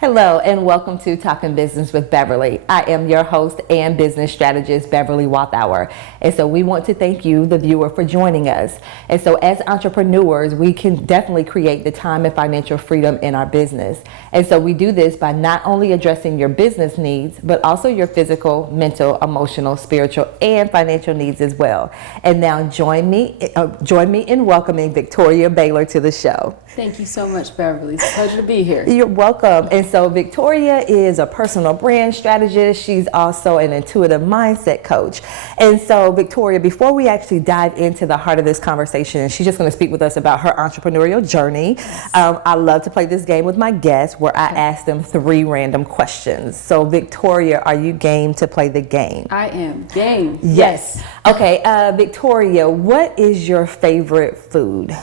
Hello and welcome to Talking Business with Beverly. I am your host and business strategist, Beverly Walthour. And so we want to thank you, the viewer, for joining us. And so as entrepreneurs, we can definitely create the time and financial freedom in our business. And so we do this by not only addressing your business needs, but also your physical, mental, emotional, spiritual, and financial needs as well. And now join me in welcoming Victoria Baylor to the show. Thank you so much, Beverly. It's a pleasure to be here. You're welcome. And so Victoria is a personal brand strategist. She's also an intuitive mindset coach. And so Victoria, before we actually dive into the heart of this conversation, she's just going to speak with us about her entrepreneurial journey. Yes. I love to play this game with my guests where I ask them 3 random questions. So Victoria, are you game to play the game? I am game. Yes. Okay. Victoria, what is your favorite food?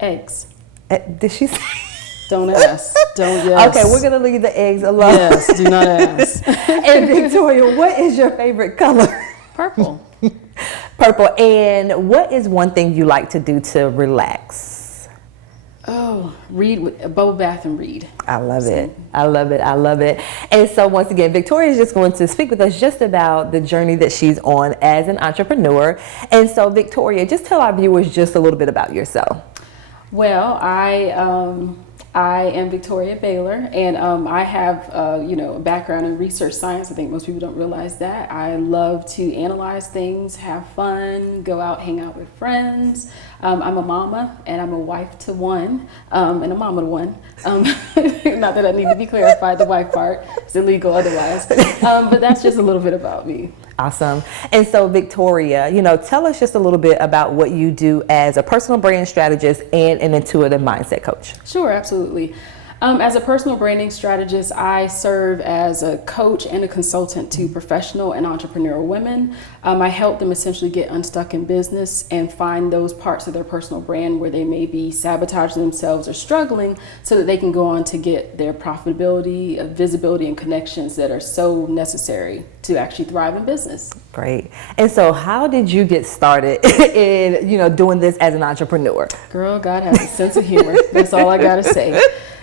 Eggs. Did she say? Don't ask. Don't yes. Okay, we're going to leave the eggs alone. Yes, do not ask. And Victoria, what is your favorite color? Purple. Purple. And what is one thing you like to do to relax? Oh, read with a bubble bath and read. I love it. I love it. I love it. And so once again, Victoria is just going to speak with us just about the journey that she's on as an entrepreneur. And so Victoria, just tell our viewers just a little bit about yourself. Well, I am Victoria Baylor, and I have a background in research science. I think most people don't realize that. I love to analyze things, have fun, go out, hang out with friends. I'm a mama, and I'm a wife to one, and a mama to one. Not that I need to be clarified, the wife part is illegal otherwise. But that's just a little bit about me. Awesome. And so Victoria, tell us just a little bit about what you do as a personal brand strategist and an intuitive mindset coach. Sure, absolutely. As a personal branding strategist, I serve as a coach and a consultant to professional and entrepreneurial women. I help them essentially get unstuck in business and find those parts of their personal brand where they may be sabotaging themselves or struggling so that they can go on to get their profitability, visibility, and connections that are so necessary to actually thrive in business. Great. And so how did you get started in, doing this as an entrepreneur? Girl, God has a sense of humor. That's all I got to say.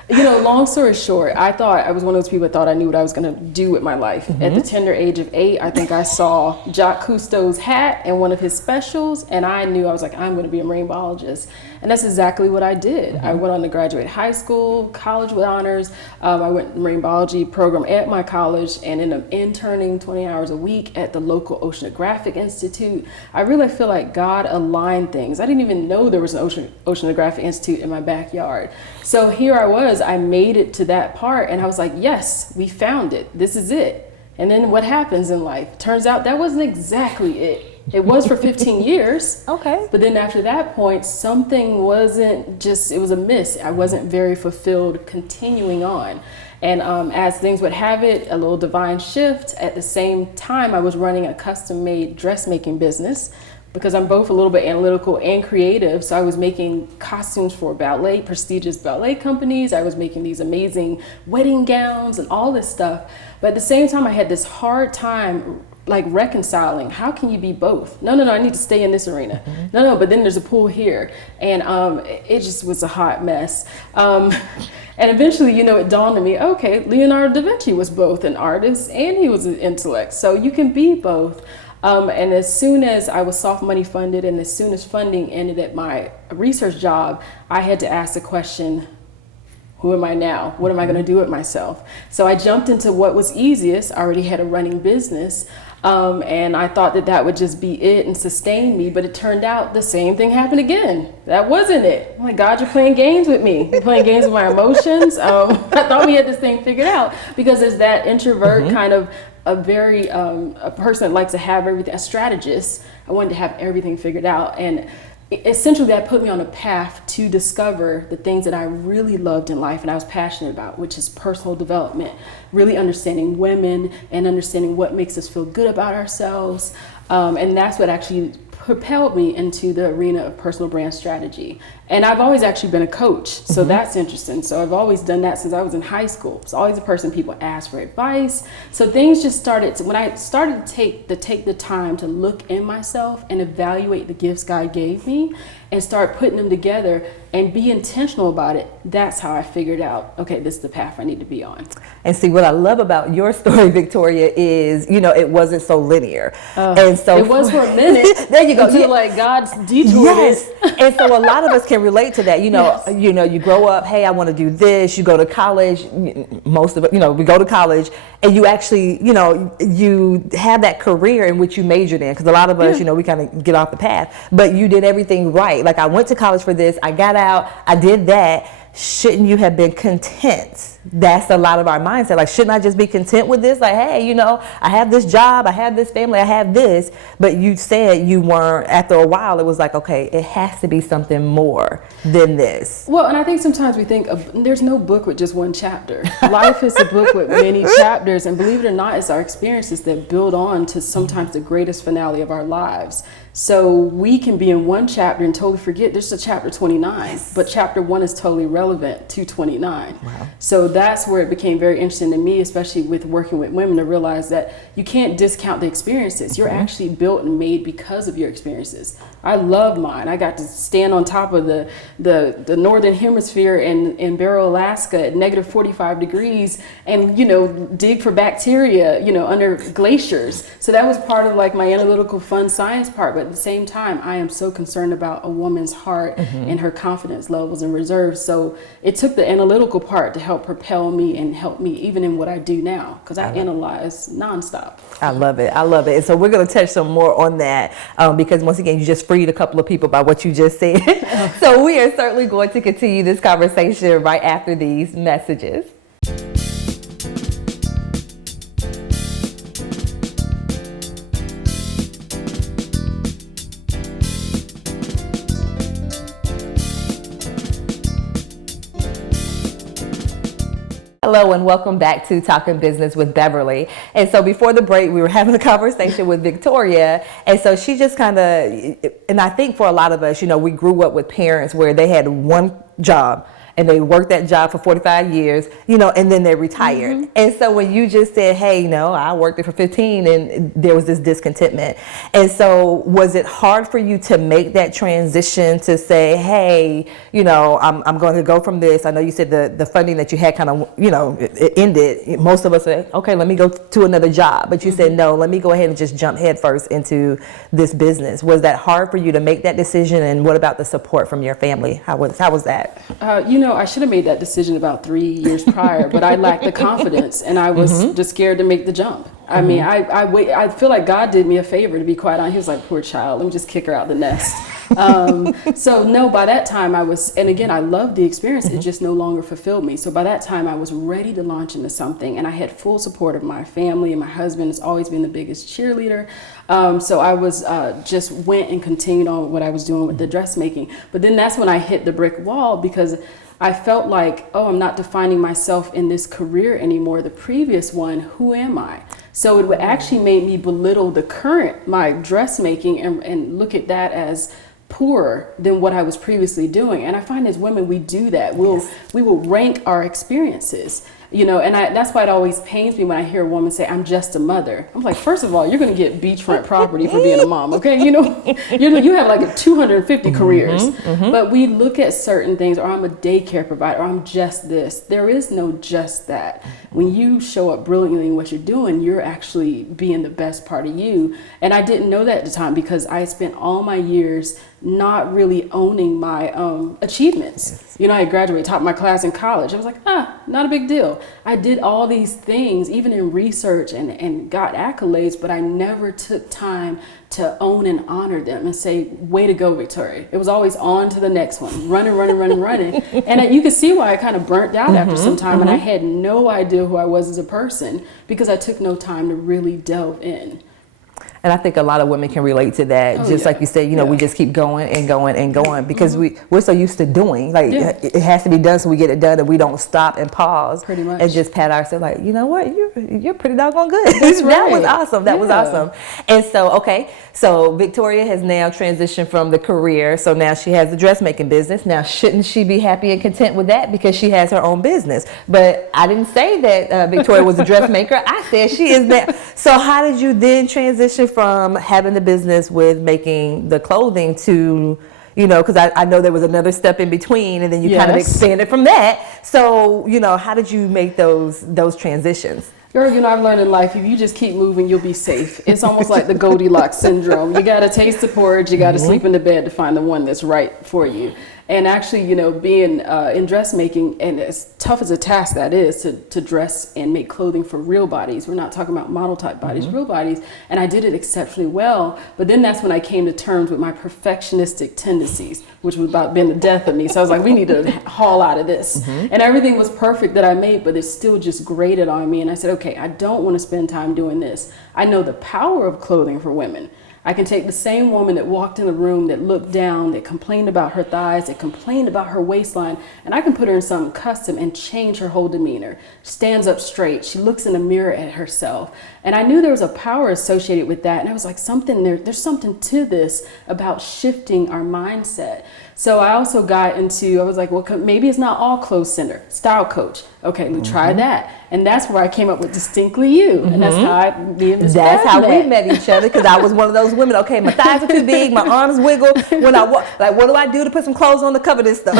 Long story short, I thought I was one of those people that thought I knew what I was going to do with my life. Mm-hmm. At the tender age of 8, I think I saw Jacques Cousteau's hat in one of his specials, and I knew, I was like, I'm going to be a marine biologist. And that's exactly what I did. Mm-hmm. I went on to graduate high school, college with honors. I went to marine biology program at my college and ended up interning 20 hours a week at the local Oceanographic Institute. I really feel like God aligned things. I didn't even know there was an Oceanographic Institute in my backyard. So here I was, I made it to that part and I was like, yes, we found it. This is it. And then what happens in life? Turns out that wasn't exactly it. It was for 15 years. Okay. But then after that point, something wasn't just, it was a miss. I wasn't very fulfilled continuing on. And as things would have it, a little divine shift. At the same time, I was running a custom-made dressmaking business because I'm both a little bit analytical and creative. So I was making costumes for prestigious ballet companies. I was making these amazing wedding gowns and all this stuff. But at the same time, I had this hard time reconciling. How can you be both? No, I need to stay in this arena. Mm-hmm. No, but then there's a pool here. And it just was a hot mess. And eventually, it dawned on me, okay, Leonardo da Vinci was both an artist and he was an intellect. So you can be both. And as soon as I was soft money funded and as soon as funding ended at my research job, I had to ask the question, who am I now? What am I going to do with myself? So I jumped into what was easiest. I already had a running business. And I thought that would just be it and sustain me. But it turned out the same thing happened again. That wasn't it. I'm like, God, you're playing games with me. You're playing games with my emotions. I thought we had this thing figured out because there's that introvert kind of a person that likes to have everything, a strategist. I wanted to have everything figured out. And essentially that put me on a path to discover the things that I really loved in life and I was passionate about, which is personal development, really understanding women and understanding what makes us feel good about ourselves. And that's what actually propelled me into the arena of personal brand strategy. And I've always actually been a coach, so that's interesting. So I've always done that since I was in high school. It's always a person people ask for advice. So things just started, when I started to take the time to look in myself and evaluate the gifts God gave me and start putting them together, and be intentional about it, that's how I figured out, okay, this is the path I need to be on. And see, what I love about your story, Victoria, is, it wasn't so linear. And so it was for a minute. There you go. Until like God's detoured Yes. it. And so a lot of us can relate to that. Yes. You grow up, hey, I want to do this. You go to college. Most of it, we go to college, and you actually, you have that career in which you majored in. Because a lot of us, we kind of get off the path. But you did everything right. Like, I went to college for this. I got out. I did that. Shouldn't you have been content? That's a lot of our mindset. Like, shouldn't I just be content with this? Like, hey, I have this job, I have this family, I have this. But you said you weren't, after a while, it was like, okay, it has to be something more than this. Well, and I think sometimes we think there's no book with just one chapter. Life is a book with many chapters. And believe it or not, it's our experiences that build on to sometimes the greatest finale of our lives. So we can be in one chapter and totally forget there's a chapter 29, yes. But chapter 1 is totally relevant to 29. Wow. So that's where it became very interesting to me, especially with working with women, to realize that you can't discount the experiences. You're actually built and made because of your experiences. I love mine. I got to stand on top of the northern hemisphere in Barrow, Alaska at negative 45 degrees and, dig for bacteria, under glaciers. So that was part of like my analytical fun science part. But at the same time, I am so concerned about a woman's heart and her confidence levels and reserves. So it took the analytical part to help propel me and help me even in what I do now, because I analyze nonstop. I love it. And so we're going to touch some more on that because once again, you just freed a couple of people by what you just said. So we are certainly going to continue this conversation right after these messages. Hello and welcome back to Talking Business with Beverly. And so before the break, we were having a conversation with Victoria. And so she just kind of, and I think for a lot of us, we grew up with parents where they had one job and they worked that job for 45 years, and then they retired. And so when you just said, hey, I worked there for 15 and there was this discontentment. And so was it hard for you to make that transition to say, hey, I'm going to go from this. I know you said the funding that you had kind of, it ended. Most of us said, okay, let me go to another job. But you said, no, let me go ahead and just jump headfirst into this business. Was that hard for you to make that decision? And what about the support from your family? How was that? I should have made that decision about 3 years prior, but I lacked the confidence and I was just scared to make the jump. I mean, I feel like God did me a favor, to be quite honest. He was like, poor child, let me just kick her out the nest. So no, by that time I was, and again, I loved the experience. It just no longer fulfilled me. So by that time I was ready to launch into something, and I had full support of my family, and my husband has always been the biggest cheerleader. So I was just went and continued on what I was doing with the dressmaking. But then that's when I hit the brick wall, because I felt like, I'm not defining myself in this career anymore. The previous one, who am I? So it would actually make me belittle the current, my dressmaking, and look at that as poorer than what I was previously doing. And I find as women, we do that. We will rank our experiences. And that's why it always pains me when I hear a woman say, I'm just a mother. I'm like, first of all, you're going to get beachfront property for being a mom, okay? You have like 250 careers. But we look at certain things, or I'm a daycare provider, or I'm just this. There is no just that. When you show up brilliantly in what you're doing, you're actually being the best part of you. And I didn't know that at the time, because I spent all my years not really owning my achievements. I graduated top of my class in college. I was like, not a big deal. I did all these things, even in research, and got accolades, but I never took time to own and honor them and say, way to go, Victoria. It was always on to the next one, running. And you could see why I kind of burnt out after some time, and I had no idea who I was as a person, because I took no time to really delve in. And I think a lot of women can relate to that. Like you said, we just keep going and going and going, because we're so used to doing. Like, it has to be done, so we get it done, and we don't stop and pause. Pretty much. And just pat ourselves like, you know what, you're pretty doggone good. That's right. That was awesome. That was awesome. And so, so Victoria has now transitioned from the career. So now she has the dressmaking business. Now, shouldn't she be happy and content with that, because she has her own business? But I didn't say that Victoria was a dressmaker. I said she is that. So how did you then transition from having the business with making the clothing to because I know there was another step in between, and then you kind of Yes. expanded from that. So, how did you make those transitions? Girl, I've learned in life, if you just keep moving, you'll be safe. It's almost like the Goldilocks syndrome. You got to taste the porridge, you got to sleep in the bed to find the one that's right for you. And actually, being in dressmaking, and as tough as a task that is to dress and make clothing for real bodies, we're not talking about model type bodies, real bodies, and I did it exceptionally well. But then that's when I came to terms with my perfectionistic tendencies, which was about being the death of me. So I was like, we need to haul out of this. And everything was perfect that I made, but it still just grated on me. And I said, okay, I don't want to spend time doing this. I know the power of clothing for women. I can take the same woman that walked in the room, that looked down, that complained about her thighs, that complained about her waistline, and I can put her in something custom and change her whole demeanor. Stands up straight. She looks in the mirror at herself. And I knew there was a power associated with that. And I was like, there's something to this about shifting our mindset. So I also got into, I was like, well, maybe it's not all clothes center. Style coach. Okay, we try that. And that's where I came up with Distinctly You. And that's how That's how we met each other, because I was one of those women. Okay, my thighs are too big, my arms wiggle. When I walk, like, what do I do to put some clothes on to cover this stuff?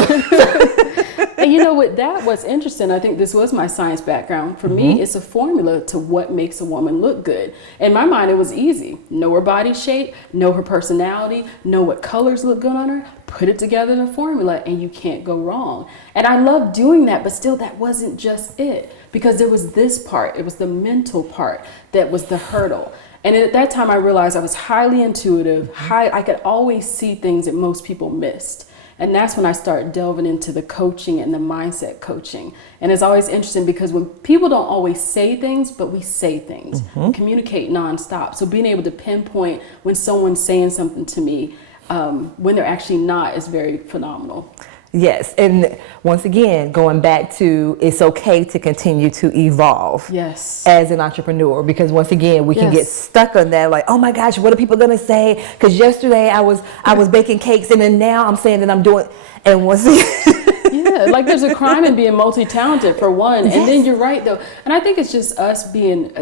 And with that, what's interesting, I think this was my science background. For me, it's a formula to what makes a woman look good. In my mind, it was easy. Know her body shape, know her personality, know what colors look good on her, put it together in a formula, and you can't go wrong. And I love doing that, but still that wasn't just it, because there was this part. It was the mental part that was the hurdle. And at that time, I realized I was highly intuitive. I could always see things that most people missed. And that's when I started delving into the coaching and the mindset coaching. And it's always interesting because when people don't always say things, but we say things, communicate nonstop. So being able to pinpoint when someone's saying something to me, when they're actually not, is very phenomenal. Yes, and once again, going back to, it's okay to continue to evolve. Yes. As an entrepreneur, because once again, we can get stuck on that, like, oh my gosh, what are people gonna say? Because yesterday I was baking cakes, and then now I'm saying that I'm doing, and once again. Yeah, like there's a crime in being multi-talented for one. And then you're right though. And I think it's just us being,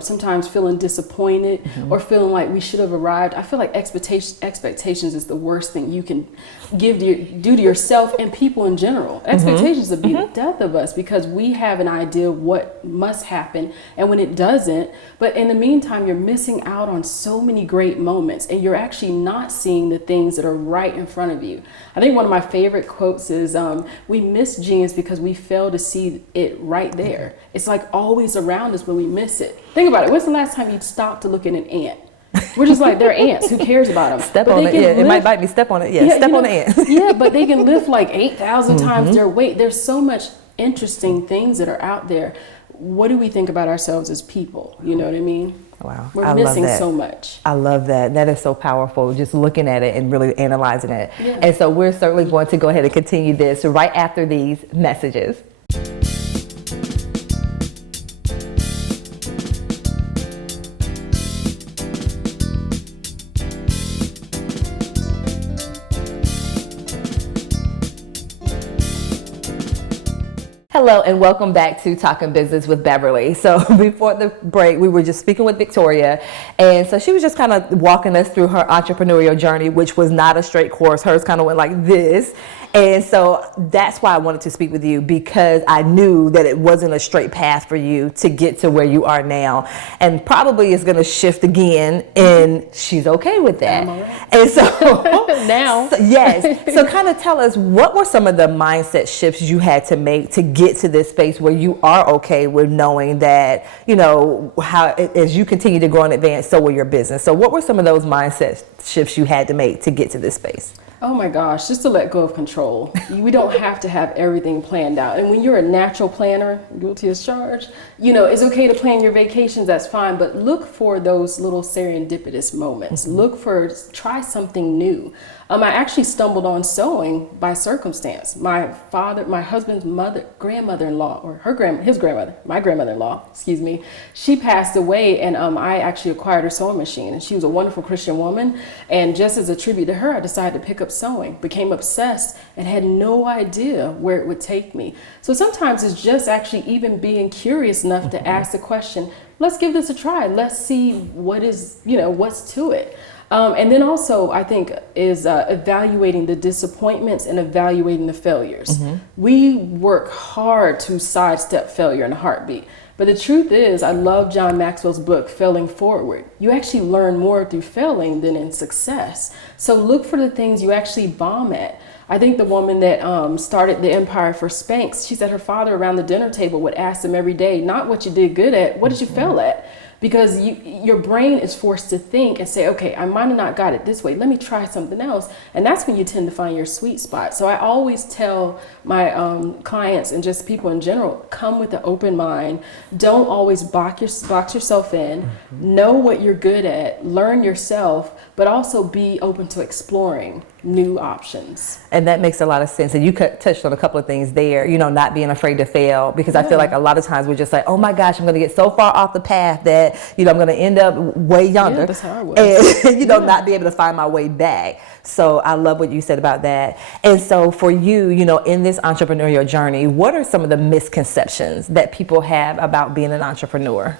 sometimes feeling disappointed or feeling like we should have arrived. I feel like expectations is the worst thing you can do to yourself and people in general. Expectations would be the death of us, because we have an idea of what must happen, and when it doesn't, but in the meantime, you're missing out on so many great moments, and you're actually not seeing the things that are right in front of you. I think one of my favorite quotes is, we miss genius because we fail to see it right there. It's like always around us, but we miss it. Think about it. When's the last time you stopped to look at an ant? We're just like, they're ants. Who cares about them? Step on it. Yeah, it might bite me. Step on it. Yeah, step on the ant. Yeah, but they can lift like 8,000 times their weight. There's so much interesting things that are out there. What do we think about ourselves as people? You know what I mean? Wow. We're missing so much. I love that. That is so powerful, just looking at it and really analyzing it. Yeah. And so we're certainly going to go ahead and continue this right after these messages. Hello and welcome back to Talking Business with Beverly. So before the break, we were just speaking with Victoria, and so she was just kind of walking us through her entrepreneurial journey, which was not a straight course. Hers kind of went like this. And so that's why I wanted to speak with you, because I knew that it wasn't a straight path for you to get to where you are now, and probably is going to shift again, and she's okay with that. I'm all right. And so Now. yes. So kind of tell us, what were some of the mindset shifts you had to make to get to this space where you are okay with knowing that, how as you continue to grow and advance, so will your business. So what were some of those mindset shifts you had to make to get to this space? Oh my gosh, just to let go of control. We don't have to have everything planned out. And when you're a natural planner, guilty as charged, it's okay to plan your vacations, that's fine, but look for those little serendipitous moments. Try something new. I actually stumbled on sewing by circumstance. My husband's grandmother-in-law, or my grandmother-in-law, she passed away, and I actually acquired her sewing machine, and she was a wonderful Christian woman. And just as a tribute to her, I decided to pick up sewing, became obsessed, and had no idea where it would take me. So sometimes it's just actually even being curious enough to ask the question, let's give this a try. Let's see what's to it. And then also, I think, is evaluating the disappointments and evaluating the failures. We work hard to sidestep failure in a heartbeat. But the truth is, I love John Maxwell's book, Failing Forward. You actually learn more through failing than in success. So look for the things you actually bomb at. I think the woman that started the empire for Spanx, she said her father around the dinner table would ask him every day, not what you did good at, what did you fail at? Because your brain is forced to think and say, okay, I might have not got it this way. Let me try something else. And that's when you tend to find your sweet spot. So I always tell my clients and just people in general, come with an open mind. Don't always box yourself in. Know what you're good at. Learn yourself, but also be open to exploring new options. And that makes a lot of sense. And you touched on a couple of things there, not being afraid to fail, because I feel like a lot of times we're just like, oh my gosh, I'm going to get so far off the path that, I'm going to end up way yonder. Yeah, that's how I was. And, not be able to find my way back. So I love what you said about that. And so for you, in this entrepreneurial journey, what are some of the misconceptions that people have about being an entrepreneur?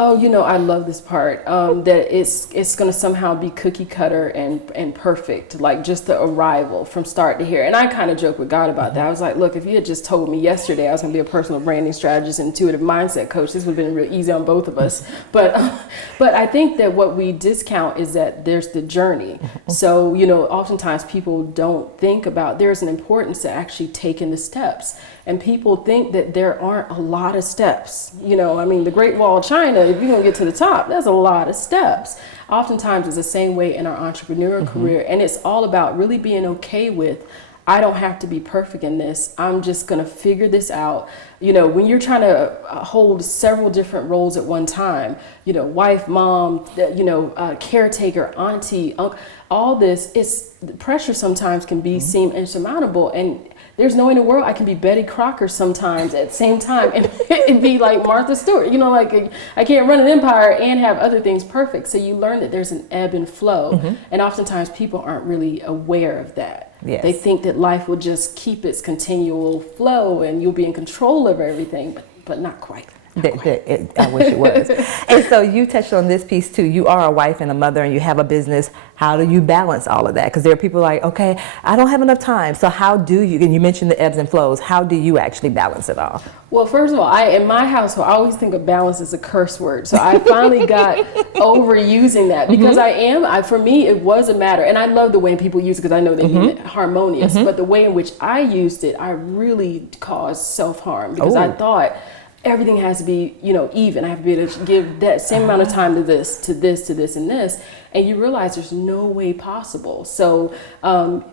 Oh, I love this part, that it's going to somehow be cookie cutter and perfect, like just the arrival from start to here. And I kind of joke with God about that. I was like, look, if you had just told me yesterday I was going to be a personal branding strategist, intuitive mindset coach, this would have been real easy on both of us. But I think that what we discount is that there's the journey. So, oftentimes people don't think about there's an importance to actually taking the steps. And people think that there aren't a lot of steps. The Great Wall of China, if you're going to get to the top, there's a lot of steps. Oftentimes it's the same way in our entrepreneurial career. And it's all about really being okay with, I don't have to be perfect in this. I'm just going to figure this out. When you're trying to hold several different roles at one time, wife, mom, caretaker, auntie, uncle, all this, pressure sometimes can seem insurmountable. And there's no way in the world I can be Betty Crocker sometimes at the same time and be like Martha Stewart. Like I can't run an empire and have other things perfect. So you learn that there's an ebb and flow. And oftentimes people aren't really aware of that. Yes. They think that life will just keep its continual flow and you'll be in control of everything, but not quite. I wish it was. And so you touched on this piece too. You are a wife and a mother and you have a business. How do you balance all of that? Because there are people like, okay, I don't have enough time. So how do you, and you mentioned the ebbs and flows, how do you actually balance it all? Well, first of all, in my household, I always think of balance as a curse word. So I finally got over using that because for me, it was a matter. And I love the way people use it because I know they mean it harmonious. But the way in which I used it, I really caused self-harm because I thought, everything has to be, even. I have to be able to give that same amount of time to this, to this, to this, and this. And you realize there's no way possible. So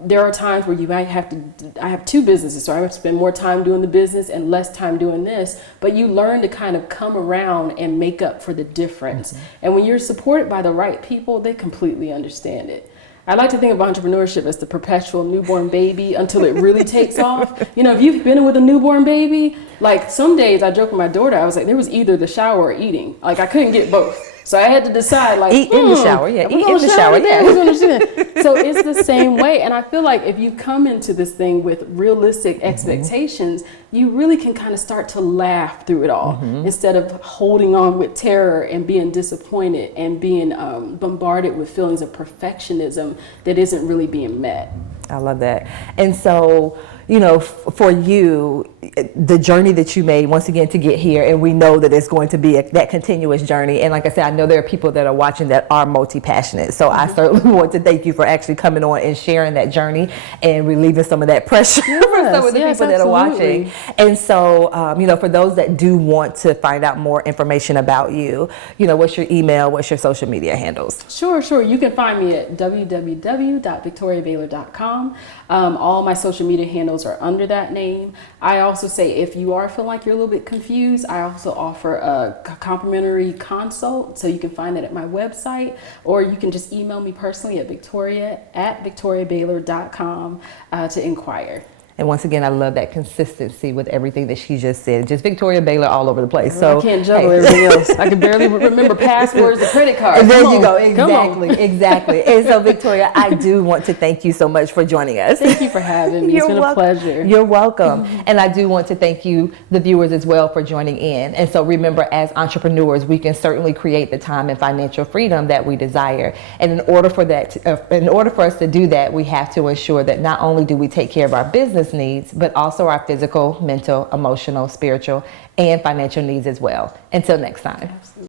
there are times where you might have to, I have two businesses, so I have to spend more time doing the business and less time doing this. But you learn to kind of come around and make up for the difference. And when you're supported by the right people, they completely understand it. I like to think of entrepreneurship as the perpetual newborn baby until it really takes off. If you've been with a newborn baby, like some days I joke with my daughter, I was like, there was either the shower or eating. Like I couldn't get both. So I had to decide eat in the shower, eat in the shower, So it's the same way. And I feel like if you come into this thing with realistic expectations, you really can kind of start to laugh through it all instead of holding on with terror and being disappointed and being bombarded with feelings of perfectionism that isn't really being met. I love that. And so, for you, the journey that you made once again to get here, and we know that it's going to be that continuous journey. And like I said, I know there are people that are watching that are multi-passionate. So I certainly want to thank you for actually coming on and sharing that journey and relieving some of that pressure for some of the people that are watching. And so, for those that do want to find out more information about you, what's your email, what's your social media handles? Sure. You can find me at www.victoriabaylor.com. All my social media handles are under that name. I also say if you are feeling like you're a little bit confused, I also offer a complimentary consult. So you can find that at my website, or you can just email me personally at victoria@victoriabaylor.com to inquire. And once again, I love that consistency with everything that she just said. Just Victoria Baylor all over the place. So I can't juggle everything else. I can barely remember passwords and credit cards. There Come you on. go. Come Exactly. on. Exactly. And so, Victoria, I do want to thank you so much for joining us. Thank you for having me. It's been a pleasure. You're welcome. And I do want to thank you, the viewers, as well, for joining in. And so remember, as entrepreneurs, we can certainly create the time and financial freedom that we desire. And in order for us to do that, we have to ensure that not only do we take care of our business needs, but also our physical, mental, emotional, spiritual, and financial needs as well. Until next time. Absolutely.